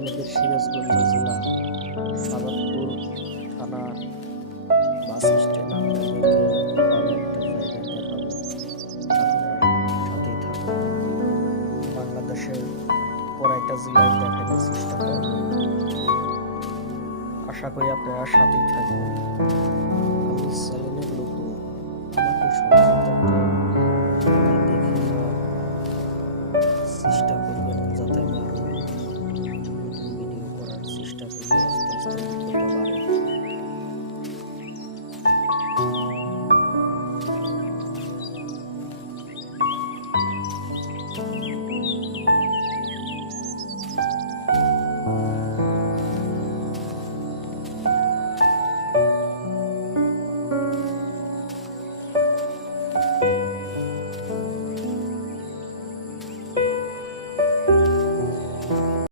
আপনাদের সিরাজগঞ্জ জেলা সাদাতপুর থানা বাস স্ট্যান্ড আপনাদেরকে ভালো একটা জায়গা দেখাবো। আপনারা সাথেই থাকুন। বাংলাদেশের কয়েকটা জেলায় দেখানোর চেষ্টা করব। আশা করি আপনারা সাথেই থাকবেন। আমি চ্যানেলে